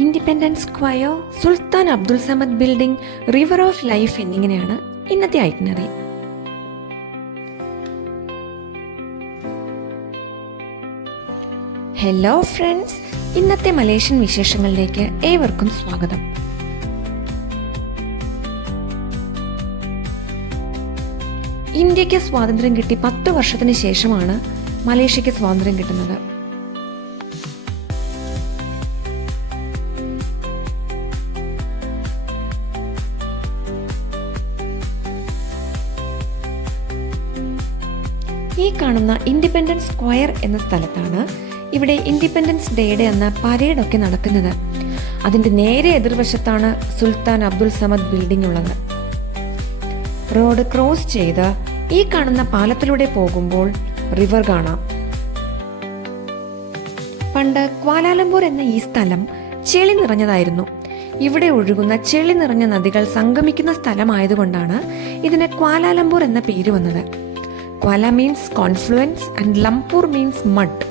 Independence square, Sultan Abdul Samad building, river of life എന്നിങ്ങനെയാണ് ഇന്നത്തെ itinerary. Hello friends, ഇന്നത്തെ Malaysian വിശേഷങ്ങളിലേക്ക് ഏവർക്കും സ്വാഗതം. ഇന്ത്യക്ക് സ്വാതന്ത്ര്യം കിട്ടി 10 വർഷത്തിന് ശേഷമാണ് മലേഷ്യക്ക് സ്വാതന്ത്ര്യം കിട്ടുന്നത്. ഈ കാണുന്ന ഇൻഡിപെൻഡൻസ് സ്ക്വയർ എന്ന സ്ഥലത്താണ് ഇവിടെ ഇൻഡിപെൻഡൻസ് ഡേയുടെ അന്ന് പരേഡൊക്കെ നടക്കുന്നത്. അതിന്റെ നേരെ എതിർവശത്താണ് സുൽത്താൻ അബ്ദുൽ സമദ് ബിൽഡിംഗ് ഉള്ളത്. റോഡ് ക്രോസ് ചെയ്ത് ഈ കാണുന്ന പാലത്തിലൂടെ പോകുമ്പോൾ റിവർ കാണാം. പണ്ട് ക്വാലാലംപൂർ എന്ന ഈ സ്ഥലം ചെളി നിറഞ്ഞതായിരുന്നു. ഇവിടെ ഒഴുകുന്ന ചെളി നിറഞ്ഞ നദികൾ സംഗമിക്കുന്ന സ്ഥലമായതുകൊണ്ടാണ് ഇതിന് ക്വാലാലംപൂർ എന്ന പേര് വന്നത്. Kuala means confluence and Lumpur means mud.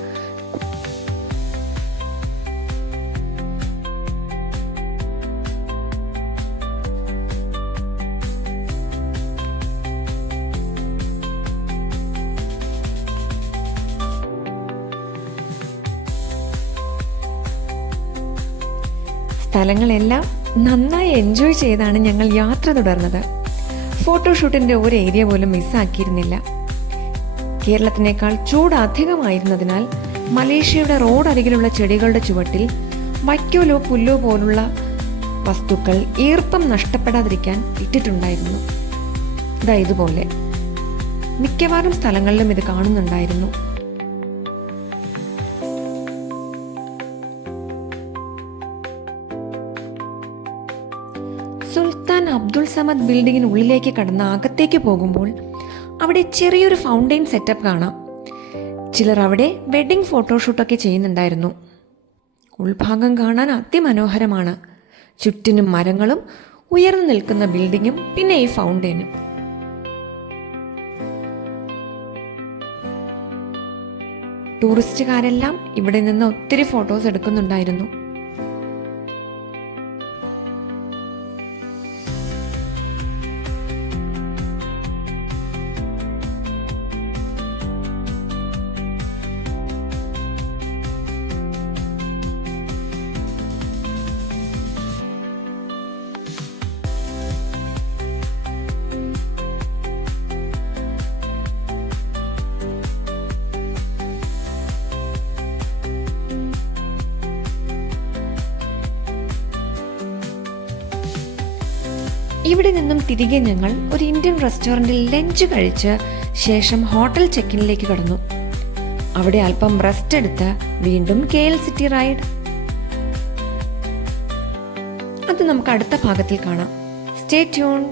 സ്ഥലങ്ങളെല്ലാം നന്നായി എൻജോയ് ചെയ്താണ് ഞങ്ങൾ യാത്ര തുടർന്നത്. ഫോട്ടോഷൂട്ടിന്റെ ഒരു ഏരിയ പോലും മിസ്സാക്കിയിരുന്നില്ല. കേരളത്തിനേക്കാൾ ചൂട് അധികമായിരുന്നതിനാൽ മലേഷ്യയുടെ റോഡ് അരികിലുള്ള ചെടികളുടെ ചുവട്ടിൽ വൈക്കോലോ പുല്ലോ പോലുള്ള വസ്തുക്കൾ ഈർപ്പം നഷ്ടപ്പെടാതിരിക്കാൻ ഇട്ടിട്ടുണ്ടായിരുന്നു. ഇതുപോലെ മിക്കവാറും സ്ഥലങ്ങളിലും ഇത് കാണുന്നുണ്ടായിരുന്നു. സുൽത്താൻ അബ്ദുൽ സമദ് ബിൽഡിങ്ങിനുള്ളിലേക്ക് കടന്ന് അകത്തേക്ക് പോകുമ്പോൾ അവിടെ ചെറിയൊരു ഫൗണ്ടെയിൻ സെറ്റപ്പ് കാണാം. ചിലർ അവിടെ വെഡിങ് ഫോട്ടോഷൂട്ടൊക്കെ ചെയ്യുന്നുണ്ടായിരുന്നു. ഉൾഭാഗം കാണാൻ അതിമനോഹരമാണ്. ചുറ്റിനും മരങ്ങളും ഉയർന്നു നിൽക്കുന്ന ബിൽഡിങ്ങും പിന്നെ ഈ ഫൗണ്ടെയിനും. ടൂറിസ്റ്റുകാരെല്ലാം ഇവിടെ നിന്ന് ഒത്തിരി ഫോട്ടോസ് എടുക്കുന്നുണ്ടായിരുന്നു. ഇവിടെ നിന്നും തിരികെ ഞങ്ങൾ ഒരു ഇന്ത്യൻ റെസ്റ്റോറൻറ്റിൽ ലഞ്ച് കഴിച്ച് ശേഷം ഹോട്ടൽ ചെക്കിനിലേക്ക് കടന്നു. അവിടെ അല്പം റെസ്റ്റ് എടുത്ത് വീണ്ടും KL സിറ്റി റൈഡ്. അത് നമുക്ക് അടുത്ത ഭാഗത്തിൽ കാണാം. Stay tuned.